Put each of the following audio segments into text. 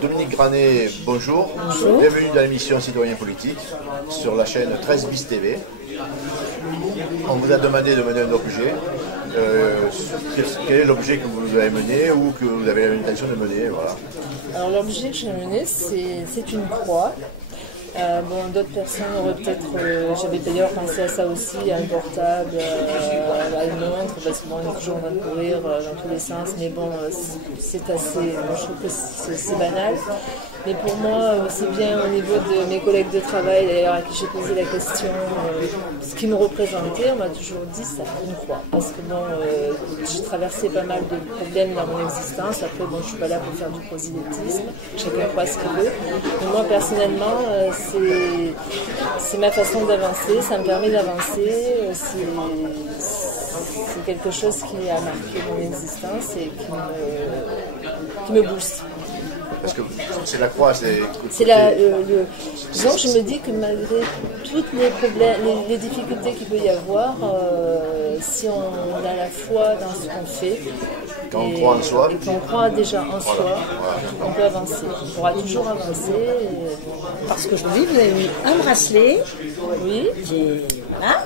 Dominique Granet, bonjour. Bonjour. Bienvenue dans l'émission Citoyen Politique sur la chaîne 13 bis TV. On vous a demandé de mener un objet. Quel est l'objet que vous avez mené ou que vous avez l'intention de mener, voilà. Alors l'objet que j'ai mené, c'est une croix. Bon, d'autres personnes auraient peut-être, j'avais d'ailleurs pensé à ça aussi, à un portable, à une montre, parce que bon, on est toujours en train de courir dans tous les sens, mais bon, c'est assez, moi, je trouve que c'est banal. Mais pour moi, aussi bien au niveau de mes collègues de travail, d'ailleurs à qui j'ai posé la question, ce qui me représentait, on m'a toujours dit ça, une croix. Parce que bon, j'ai traversé pas mal de problèmes dans mon existence. Après, bon, je suis pas là pour faire du prosélytisme, chacun croit ce qu'il veut. Mais moi, personnellement, c'est ma façon d'avancer, ça me permet d'avancer. C'est quelque chose qui a marqué mon existence et qui me booste. Parce que c'est la croix, c'est... Disons, je me dis que malgré toutes les problèmes, les difficultés qu'il peut y avoir, si on a la foi dans ce qu'on fait, quand on croit en soi, et qu'on croit déjà en soi, on peut avancer. On pourra toujours avancer. Parce qu'aujourd'hui, vous avez mis un bracelet. Oui. Voilà.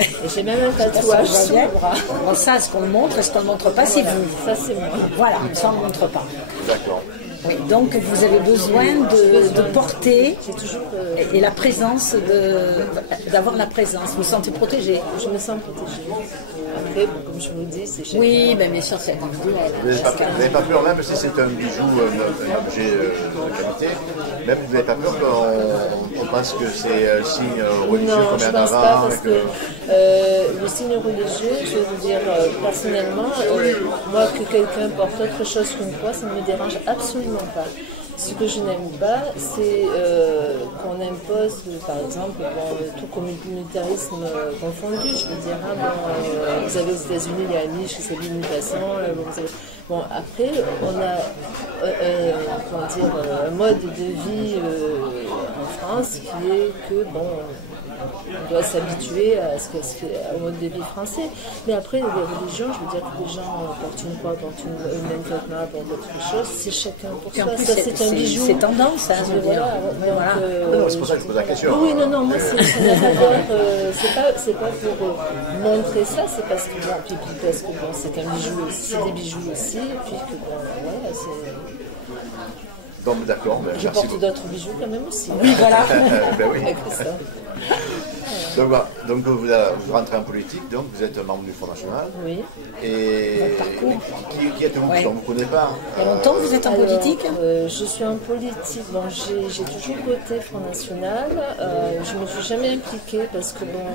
Et j'ai même un tatouage sur le bras. Bon, ça, est-ce qu'on le montre? Est-ce qu'on ne le montre pas? C'est vous. Ça, c'est moi. Voilà, ça, on ne le montre pas. D'accord. Oui, donc vous avez besoin de porter et la présence, d'avoir la présence. Vous vous sentez protégé? Je me sens protégée. Après, bon, comme je vous le dis, c'est chacun. Oui, bien sûr, c'est individuel. Vous n'avez pas peur, même si c'est un bijou, un objet de qualité, même vous n'avez pas peur qu'on pense que c'est un signe religieux qu'on met en avant? Non, je pense pas, parce que le signe religieux, je vais vous dire personnellement, moi que quelqu'un porte autre chose qu'une croix, ça ne me dérange absolument pas. Ce que je n'aime pas, c'est qu'on impose, par exemple, tout communautarisme confondu. Je veux dire, vous savez, aux États-Unis, il y a Amish qui s'habille d'une façon. Bon, après, on a un mode de vie en France qui est que, bon, on doit s'habituer au mode de vie français. Mais après, les religions, je veux dire que les gens portent une croix, portent une même vêtement, portent d'autres choses, c'est chacun pour soi. En plus, ça, c'est un bijou. C'est tendance, hein, je veux dire. Voilà. C'est pour ça que je pose la question. Oui, non, moi, ça n'a pas d'ordre. C'est pas pour montrer ça, c'est parce que, bon, puis parce que bon, c'est un bijou aussi, c'est des bijoux aussi, et puis que, bon, voilà, c'est... Donc, d'accord, ben, je merci porte d'autres bijoux quand même aussi. Oui, voilà. Ben oui. Avec ça. Donc, voilà. Donc vous rentrez en politique, donc vous êtes membre du Front National. Oui. Et votre parcours. Qui êtes-vous? Ouais. On ne vous connaît pas. Il y a longtemps que vous êtes en politique? Je suis en politique. Bon, j'ai toujours voté Front National. Je ne me suis jamais impliquée parce que bon,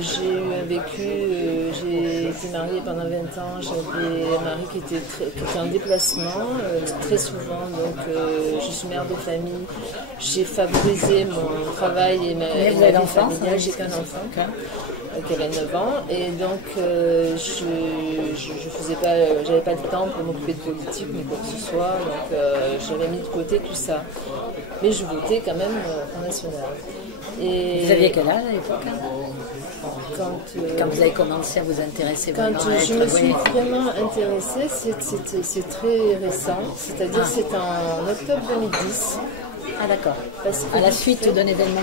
j'ai eu un vécu. J'ai été mariée pendant 20 ans. J'avais un mari qui était en déplacement très souvent. Donc, je suis mère de famille. J'ai favorisé mon travail et ma vie familiale. J'ai qu'un enfant qui avait 9 ans, et donc je faisais pas, j'avais pas le temps pour m'occuper de politique ni quoi que ce soit, donc j'avais mis de côté tout ça. Mais je votais quand même Front National. Et vous aviez quel âge à l'époque? Quand vous avez commencé à vous intéresser vraiment quand je me suis vraiment intéressée, c'est très récent, c'est-à-dire c'est en octobre 2010. Ah d'accord. À la suite d'un événement...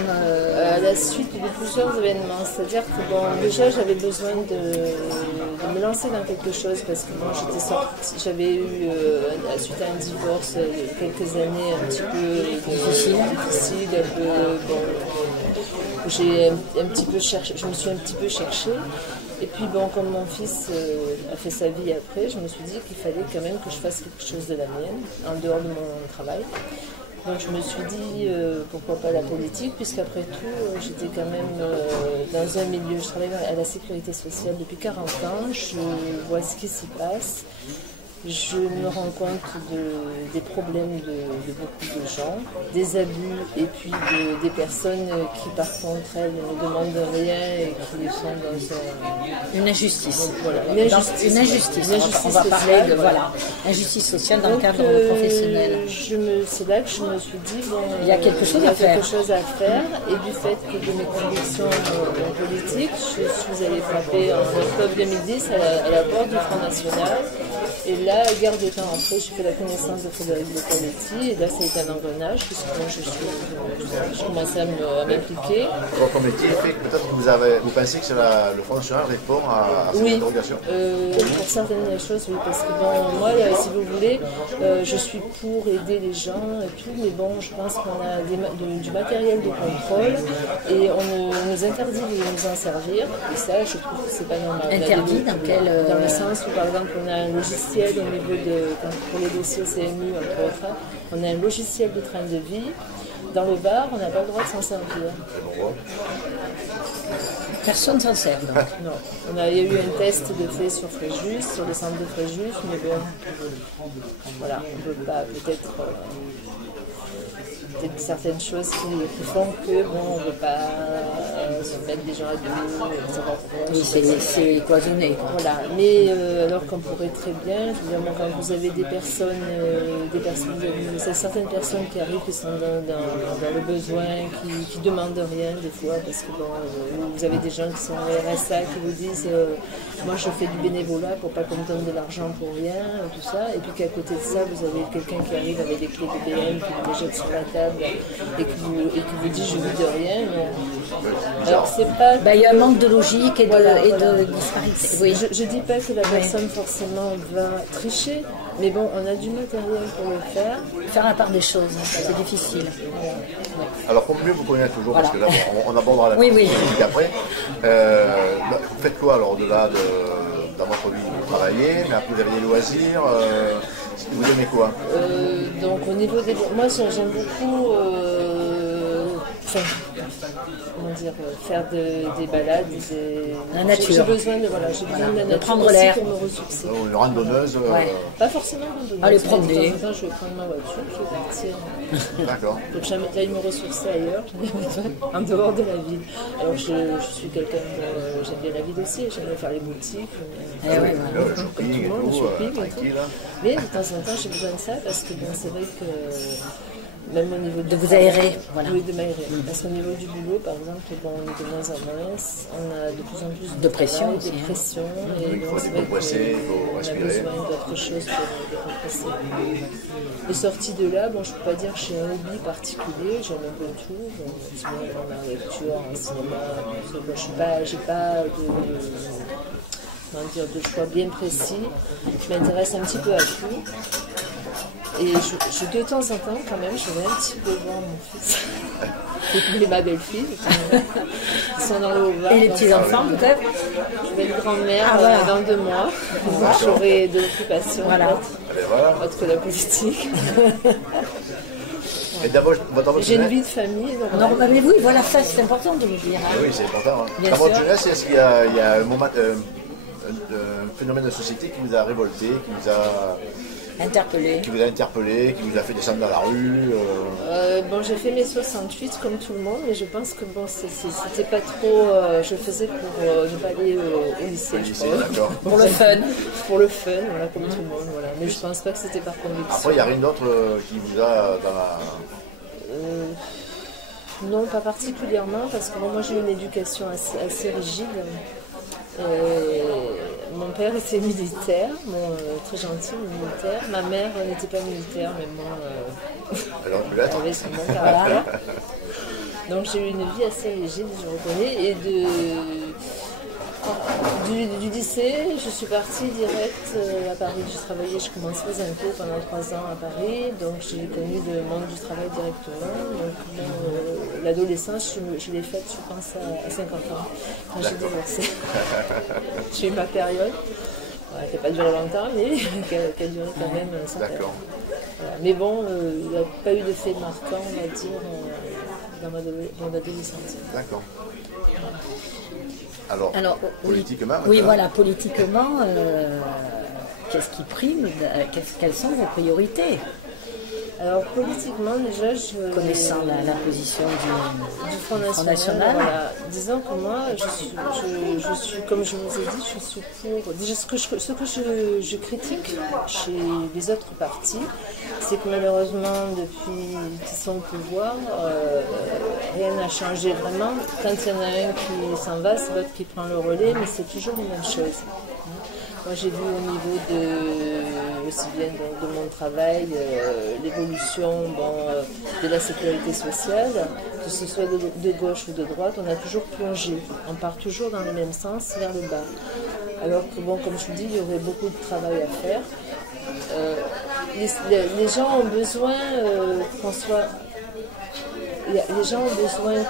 À la suite de plusieurs événements. C'est-à-dire que bon, déjà j'avais besoin de me lancer dans quelque chose parce que bon, j'avais eu, suite à un divorce, quelques années un petit peu difficile, un peu, bon, j'ai un petit peu cherché, je me suis un petit peu cherchée. Et puis bon, comme mon fils a fait sa vie après, je me suis dit qu'il fallait quand même que je fasse quelque chose de la mienne, en dehors de mon travail. Donc je me suis dit pourquoi pas la politique, puisqu'après tout j'étais quand même dans un milieu, je travaille à la sécurité sociale depuis 40 ans, je vois ce qui s'y passe, je me rends compte des problèmes de beaucoup de gens, des abus et puis des personnes qui par contre elles ne demandent rien et qui sont dans une injustice. Donc, voilà, une injustice. On va parler de voilà, injustice sociale dans le cadre professionnel. C'est là que je me suis dit bon, il y a quelque chose à faire. Et du fait que de mes convictions politiques, je suis allée frapper en octobre 2010 à la porte du Front National. Et là, guerre de temps après, j'ai fait la connaissance de Frédéric Beccanetti, et là, ça a été un engrenage, puisque moi, je commençais à m'impliquer. Votre métier fait que peut-être vous pensez que le Front National répond à cette interrogation? Pour certaines choses, oui, parce que bon, moi, là, si vous voulez, je suis pour aider les gens et tout, mais bon, je pense qu'on a du matériel de contrôle et on nous interdit de nous en servir, et ça, je trouve que c'est pas normal. Interdit dans quel... Dans le sens où, par exemple, on a un logiciel au niveau pour les dossiers CMU, entre autres, on a un logiciel de train de vie. Dans le bar, on n'a pas le droit de s'en servir. Personne ne s'en sert, donc. Non. Il y a eu un test de fait sur Fréjus, sur le centre de Fréjus, mais bon, voilà, on ne peut pas peut-être certaines choses qui font que bon, on ne veut pas se mettre des gens à dos, etc. Oui, c'est cloisonné. Voilà, mais alors qu'on pourrait très bien, je veux dire, moi, quand vous avez des personnes, vous avez certaines personnes qui arrivent, qui sont dans le besoin, qui demandent rien des fois, parce que bon, vous avez des gens qui sont au RSA qui vous disent moi je fais du bénévolat pour pas qu'on me donne de l'argent pour rien, tout ça, et puis qu'à côté de ça, vous avez quelqu'un qui arrive avec des clés de BM, qui vous les jette sur la table et qui vous dit je vis de rien. Mais... Alors c'est pas... Il y a un manque de logique et de disparité. Oui. Je dis pas que la personne forcément va tricher, mais bon, on a du matériel pour le faire. Faire la part des choses, c'est difficile. Alors pour mieux vous connaître toujours, parce que là on abordera la politique après. Vous faites quoi alors au-delà dans votre vie? Vous travaillez, mais après vous avez des loisirs, vous aimez quoi? Donc au niveau des... Moi j'aime beaucoup comment dire, faire des balades, la nature. J'ai besoin de la nature prendre l'air pour me ressourcer. Une randonneuse Pas forcément randonneuse. Aller promener. De temps en temps, je vais prendre ma voiture, je vais partir. D'accord. Donc j'aille me ressourcer ailleurs, en dehors de la ville. Alors je suis quelqu'un j'aime bien la ville aussi, j'aime bien faire les boutiques. Le shopping et tout, tranquille. Mais de temps en temps, j'ai besoin de ça parce que bon, c'est vrai que même au niveau de vous aérer, voilà. Oui, de m'aérer. Parce qu'au niveau du boulot, par exemple, bon, on est de moins en moins, on a de plus en plus de pression, de pression, et il faut décompresser, il faut respirer. On a besoin d'autre chose pour décompresser. Et sorti de là, bon, je ne peux pas dire que j'ai un hobby particulier, j'aime un peu tout, sinon la lecture, un cinéma, je n'ai pas de choix bien précis, je m'intéresse un petit peu à tout. Et de temps en temps, quand même, je vais un petit peu voir mon fils et ma belle-fille qui sont dans le Haut-Var. Et les petits-enfants, peut-être? Je vais être grand-mère dans 2 mois. J'aurai de l'occupation autre que la politique. J'ai une vie de famille. Mais oui, voilà, ça c'est important de le dire. Oui, c'est important. Dans votre jeunesse, est-ce qu'il y a un moment, un phénomène de société qui vous a révolté, qui vous a interpellé, qui vous a fait descendre dans la rue? Bon, j'ai fait mes 68 comme tout le monde, mais je pense que bon, c'était pas trop. Je faisais pour ne pas aller au lycée, je crois. Pour le fun. Pour le fun, voilà, comme tout le monde. Voilà. Mais je pense pas que c'était par conviction. Après, il n'y a rien d'autre qui vous a dans la. Non, pas particulièrement, parce que moi j'ai eu une éducation assez rigide. Mon père était militaire, très gentil, militaire. Ma mère n'était pas militaire, mais moi, elle avait son bon caractère. Donc j'ai eu une vie assez rigide, je reconnais. Et du lycée, je suis partie direct à Paris. J'ai travaillé, je commençais les impôts pendant 3 ans à Paris, donc j'ai connu le monde du travail directement. Donc l'adolescence, je l'ai faite, je pense, à 50 ans, quand j'ai divorcé. J'ai eu ma période, qui n'a pas duré longtemps, mais qui a duré quand même un certain temps. Voilà. Mais bon, il n'y a pas eu d'effet marquant, on va dire, dans mon adolescence. D'accord. Alors, politiquement, oui, voilà, politiquement, qu'est-ce qui prime? Quelles sont vos priorités? Alors, politiquement, déjà, connaissant la position du Front National, voilà. Disons que moi, je suis, comme je vous ai dit, je suis pour. Déjà, ce que je critique chez les autres partis, c'est que malheureusement, depuis qu'ils sont au pouvoir, rien n'a changé vraiment. Quand il y en a un qui s'en va, c'est l'autre qui prend le relais, mais c'est toujours la même chose. Moi j'ai vu au niveau aussi bien de mon travail, l'évolution de la sécurité sociale, que ce soit de gauche ou de droite, on a toujours plongé. On part toujours dans le même sens, vers le bas. Alors que comme je vous dis, il y aurait beaucoup de travail à faire. Les gens ont besoin qu'on soit... Les gens ont besoin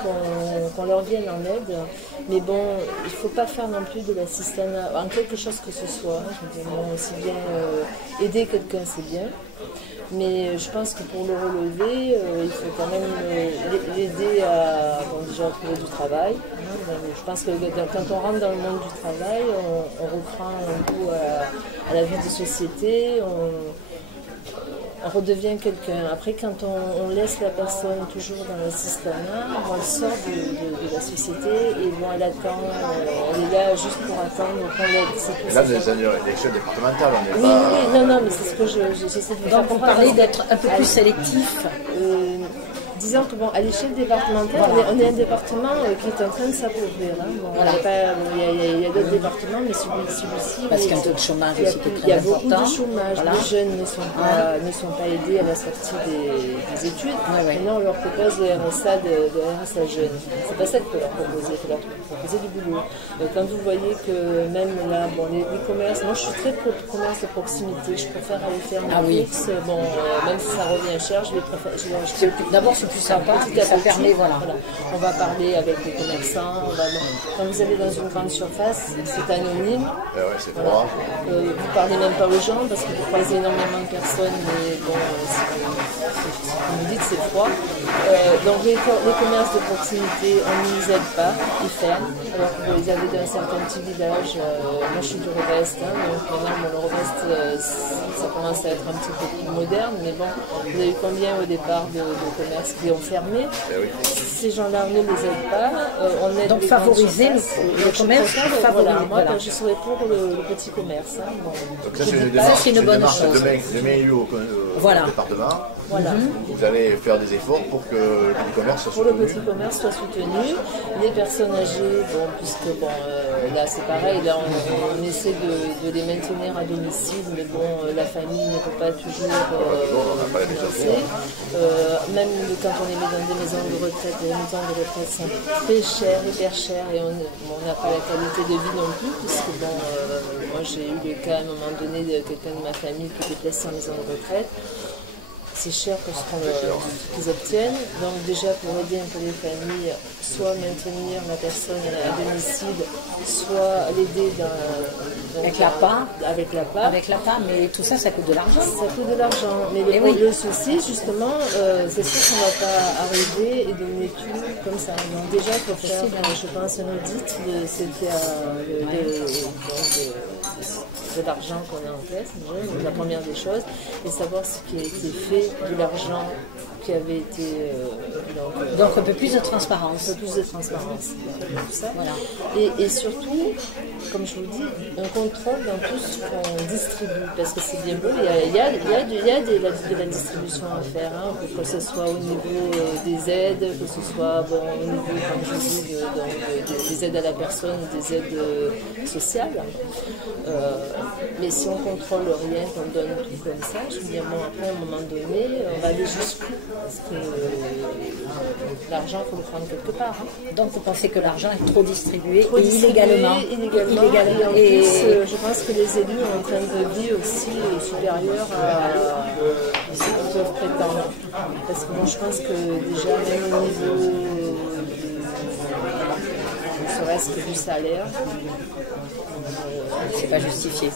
qu'on leur vienne en aide, mais bon, il ne faut pas faire non plus de l'assistanat en quelque chose que ce soit. Je veux dire, aussi bien aider quelqu'un, c'est bien, mais je pense que pour le relever, il faut quand même l'aider à déjà trouver du travail. Je pense que quand on rentre dans le monde du travail, on reprend un goût à la vie de société. On redevient quelqu'un. Après, quand on laisse la personne toujours dans l'assistanat, elle sort de la société et elle attend, elle est là juste pour attendre qu'on l'aide. Là, vous êtes une élection départementale, on n'est pas... Oui, non, mais c'est ce que j'essaie de vous dire. Donc, on parlait d'être un peu plus sélectif. Disons que à l'échelle départementale, on est un département qui est en train de s'appauvrir. Il y a d'autres départements, mais celui-ci... Parce qu'il y a un taux de chômage aussi qui est très important. Il y a beaucoup de chômage. Les jeunes ne sont pas aidés à la sortie des études. Maintenant, on leur propose le RSA RSA jeune. C'est pas ça qu'il faut leur proposer. Il faut leur proposer du boulot. Quand vous voyez que même là, les commerces... Moi, je suis très pro commerce de proximité. Je préfère aller faire mes courses. Même si ça revient cher, je les préfère... D'abord, c'est plus sympa, ça permet, voilà. On va parler avec les commerçants, quand vous allez dans une grande surface, c'est anonyme. C'est froid. Vous parlez même pas aux gens parce que vous croisez énormément de personnes, mais vous me dites c'est froid. Donc les commerces de proximité, on ne nous aide pas, ils ferment. Alors que vous les avez dans certains petits villages, moi je suis du Revest, donc maintenant le Revest ça commence à être un petit peu plus moderne, mais vous avez eu combien au départ de commerces qui ont fermé? Ces gens-là ne les aident pas. On aide donc favoriser le commerce. Moi, je serais pour le petit commerce. Donc ça, c'est une bonne chose. Demain élu au département. Vous allez faire des efforts pour que le petit commerce soit soutenu. Pour le petit commerce soit soutenu. Les personnes âgées, puisque là c'est pareil, là on essaie de les maintenir à domicile, mais la famille ne peut pas toujours financer. Même quand on les met dans des maisons de retraite, les maisons de retraite sont très chères, hyper chères, et on n'a pas la qualité de vie non plus, puisque moi j'ai eu le cas à un moment donné de quelqu'un de ma famille qui était placé en maison de retraite. C'est cher pour ce qu'ils obtiennent. Donc déjà pour aider un peu les familles, soit maintenir la personne à domicile, soit l'aider avec l'APA. Avec l'APA, mais tout ça, ça coûte de l'argent. Ça coûte de l'argent. Mais le souci, justement, c'est sûr qu'on ne va pas arriver et donner tout comme ça. Donc déjà, il faut faire, je pense, un audit de l'argent qu'on a en caisse, la première des choses, et savoir ce qui a été fait de l'argent qui avait été... donc un peu plus de transparence. Un peu plus de transparence. Tout ça. Voilà. Et surtout, comme je vous dis, un contrôle dans tout ce qu'on distribue, parce que c'est bien beau, il y a de la distribution à faire, que ce soit au niveau des aides, que ce soit au niveau, comme je vous dis, des aides à la personne, des aides sociales. Mais si on contrôle rien, qu'on donne tout comme ça, je veux dire, après, à un moment donné, on va aller jusqu'où? Parce que l'argent, il faut le prendre quelque part. Donc, vous pensez que l'argent est trop distribué illégalement. Et je pense que les élus ont un train de vie aussi supérieur à ce qu'ils peuvent prétendre. Parce que je pense que déjà, même au niveau ne serait-ce que du salaire, c'est pas justifié.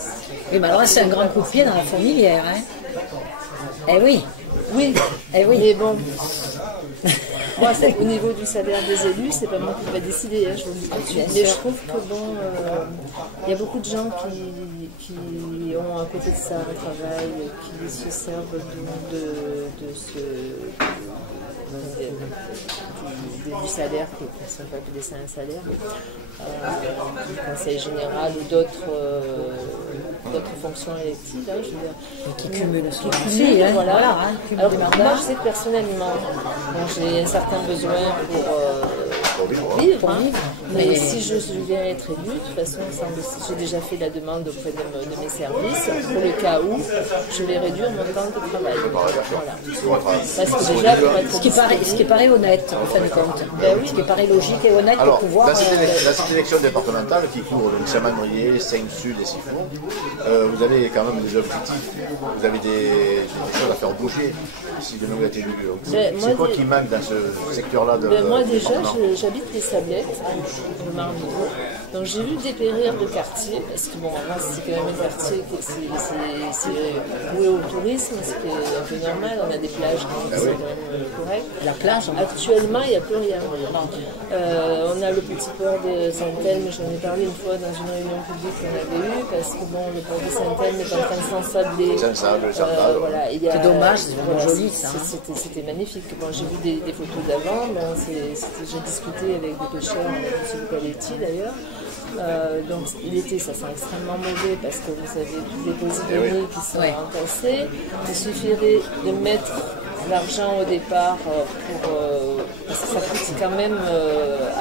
Oui, mais alors là, c'est un grand coup de pied dans la fourmilière. Eh oui. Oui, mais bon, moi, au niveau du salaire des élus, c'est pas moi qui va décider, je vous le dis tout de suite. Mais je trouve que il y a beaucoup de gens qui ont à côté de ça un travail, qui se servent du salaire, qui ne sont pas appelés ça un salaire, du conseil général ou d'autres fonctions électives, je veux dire. Qui cumulent Alors moi, je sais que personnellement, j'ai un certain besoin vivre, hein. Mais si je viens être élue, de toute façon, j'ai déjà fait la demande auprès de mes services, pour le cas où je vais réduire mon temps de travail. Voilà. Parce que déjà, ce qui paraît honnête, en fin de compte. Ben oui. Ce qui paraît logique et honnête Alors, pour pouvoir... dans cette élection départementale qui couvre donc Saint-Mandrier, Seine-Sud et Sifour, vous avez quand même des objectifs, vous avez des choses à faire bouger si de nous êtes élus. C'est quoi qui manque dans ce secteur-là de moi déjà, j'habite les Sablettes, au Marmivaux. Donc j'ai vu dépérir de quartiers, parce que bon, avant c'était quand même un quartier qui c'est voué au tourisme, ce qui est un peu normal, on a des plages qui sont quand même correctes. La plage, actuellement, il n'y a plus rien. On a le petit port de Saint-Elme, j'en ai parlé une fois dans une réunion publique qu'on avait eue, parce que bon, le port de Saint-Elme est en train de s'ensabler. Voilà, c'est dommage, c'est vraiment joli ça. C'était magnifique. Bon, j'ai vu des photos d'avant, j'ai discuté avec des pêcheurs, avec M. Paletti d'ailleurs. Donc l'été ça sent extrêmement mauvais parce que vous avez toutes les posidomies qui sont entassées. Il suffirait de mettre l'argent au départ parce que ça coûte quand même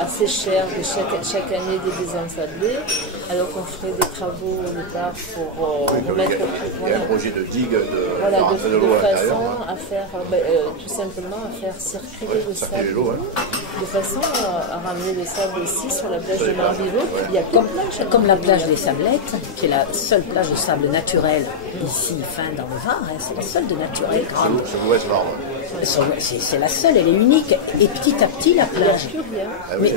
assez cher de chaque année de désensabler, alors qu'on ferait des travaux au départ pour remettre... Il y a un projet de digue de façon à faire tout simplement à faire circuler le sable, de façon à ramener le sable aussi sur la plage de Marmivaux. Il y a comme la plage des Sablettes, qui est la seule plage de sable naturel ici, dans le Var, hein, c'est la seule de naturel. C'est la seule, elle est unique. Et petit à petit, la plage. Mais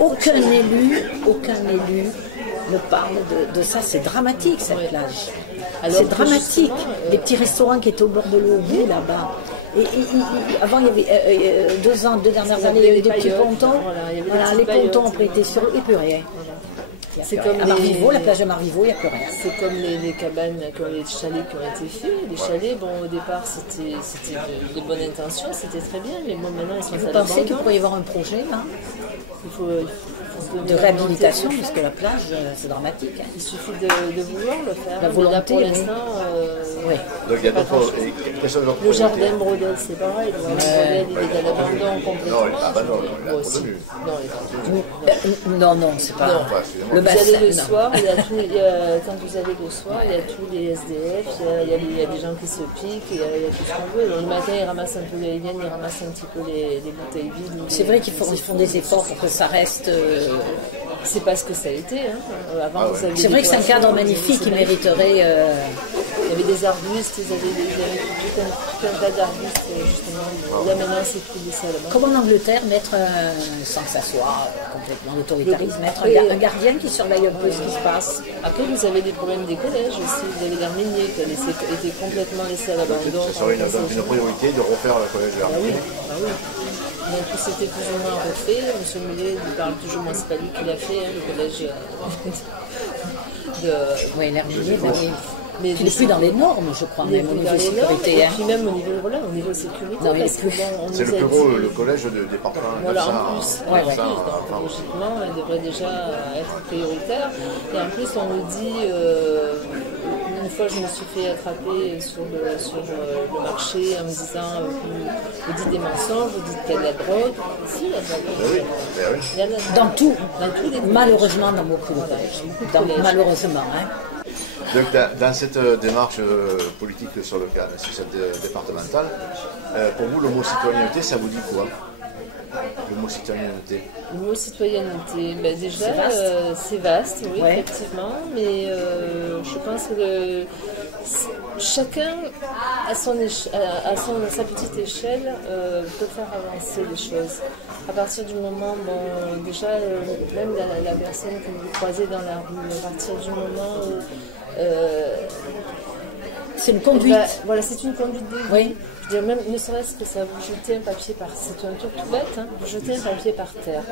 aucun élu ne parle de ça. C'est dramatique, cette plage. C'est dramatique. Les petits restaurants qui étaient au bord de l'eau, là-bas. Et avant, il y avait 2 dernières années, il y avait des petits pontons. Les pontons ont prêté sur eux et plus rien. C'est comme à Marmivaux, la plage de Marmivaux, il n'y a plus rien. C'est comme les cabanes, les chalets qui ont été faits. Les chalets, bon, au départ, c'était de bonne intention, c'était très bien, mais bon, maintenant, ils sont à l'abandon. Vous pensez qu'il pourrait y avoir un projet, là il faut de réhabilitation, parce que la plage, c'est dramatique. Hein. Il suffit de vouloir le faire. La volonté, là, pour l'instant, donc il y a le jardin Brodel, c'est pareil. Le jardin Brodel, il est à l'abandon complètement. Non, c'est pas. Le bassin. Quand vous allez le soir, il y a tous les SDF, il y a des gens qui se piquent, il y a tout ce qu'on veut. Le matin, ils ramassent un peu ils ramassent un petit peu les bouteilles vides. C'est vrai qu'ils font des efforts pour que ça reste. C'est pas ce que ça a été. Avant, c'est vrai que c'est un cadre magnifique qui mériterait. Il y avait des arbustes, il y avait tout un tas d'arbustes, justement. Là, maintenant, c'est plus des salles. Comme en Angleterre, mettre, sans que ça soit complètement autoritarisme, mettre un gardien qui surveille un peu ce qui se passe. Après, vous avez des problèmes des collèges aussi. Vous avez l'Arménier qui a été complètement laissé à l'abandon. Ça serait une priorité de refaire le collège de l'Arménier. Oui. Donc tout s'était plus ou moins refait. M. Mullet il parle toujours, moi c'est pas lui qui l'a fait, le collège Oui, l'Arménier, oui. Mais il n'est plus dans les normes, je crois, même au niveau sécurité. Et puis même au niveau sécurité. Non, c'est le plus gros, le collège de département. Voilà, en plus. Donc, logiquement, il devrait déjà être prioritaire. Et en plus, on nous dit, une fois je me suis fait attraper sur le marché en me disant, vous dites des mensonges, vous dites qu'il y a de la drogue. Si, il y a de la drogue. Dans tout. Dans tous les malheureusement, dans beaucoup de collèges. Malheureusement, hein. Donc dans cette démarche politique sur cette départementale, pour vous le mot citoyenneté, ça vous dit quoi? Le mot citoyenneté. Le mot citoyenneté, déjà c'est vaste, oui, effectivement, mais je pense que chacun à sa petite échelle peut faire avancer les choses. À partir du moment, déjà même la personne que vous croisez dans la rue, à partir du moment où c'est une conduite. Voilà, c'est une conduite de vie. Oui. Je veux dire, même ne serait-ce que ça, vous jetez un papier c'est un truc tout bête, vous jetez un papier par terre.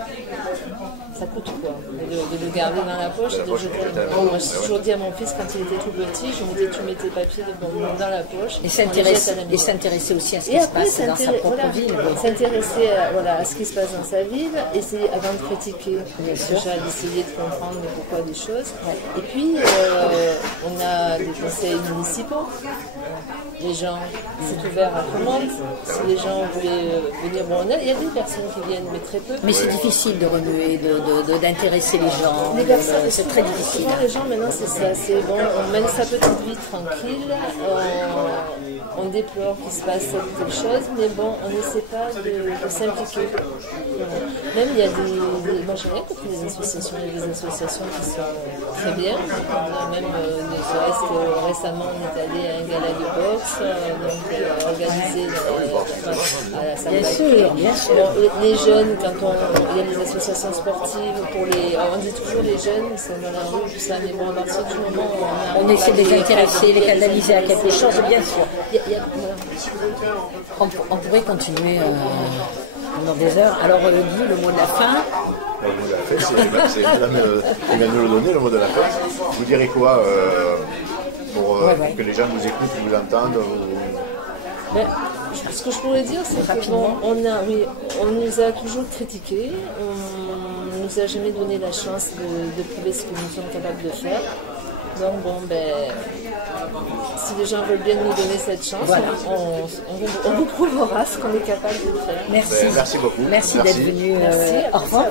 Ça coûte quoi de le garder dans la poche et de le jeter. Moi, j'ai toujours dit à mon fils, quand il était tout petit, tu mets tes papiers dans la poche. Et s'intéresser aussi à ce qui se passe dans sa propre ville. S'intéresser à ce qui se passe dans sa ville, essayer avant de critiquer, déjà d'essayer de comprendre pourquoi des choses. Et puis, on a des conseils municipaux. les gens, c'est ouvert à tout le monde. Si les gens voulaient venir, bon, il y a des personnes qui viennent, mais très peu. Mais c'est difficile de remuer, d'intéresser les gens. C'est très difficile. Souvent, les gens, maintenant, c'est ça. C'est bon, on mène sa petite vie tranquille. On déplore qu'il se passe quelque chose, mais bon, on n'essaie pas de s'impliquer. Même il y a moi j'ai rien contre les associations, il y a des associations qui sont très bien. Même récemment on est allé à un gala de boxe, organisé à la salle d'accueil. Bien sûr. Bon, les jeunes, quand il y a des associations sportives pour on dit toujours les jeunes, ils sont dans la rue, tout ça, mais bon, à partir du moment où on essaie de les intéresser, les canaliser à quelque chose, bien sûr. On pourrait continuer pendant des heures. Alors, Guy, le mot de la fin. Le mot de la fin, c'est madame qui vient de le donner, le mot de la fin. Vous direz quoi pour que les gens vous écoutent, vous entendent ce que je pourrais dire, c'est qu'on nous a toujours critiqués, on ne nous a jamais donné la chance de prouver ce que nous sommes capables de faire. Donc bon, si les gens veulent bien nous donner cette chance, on vous prouvera ce qu'on est capable de faire. Merci. Merci beaucoup. Merci d'être venu. Merci. Au revoir.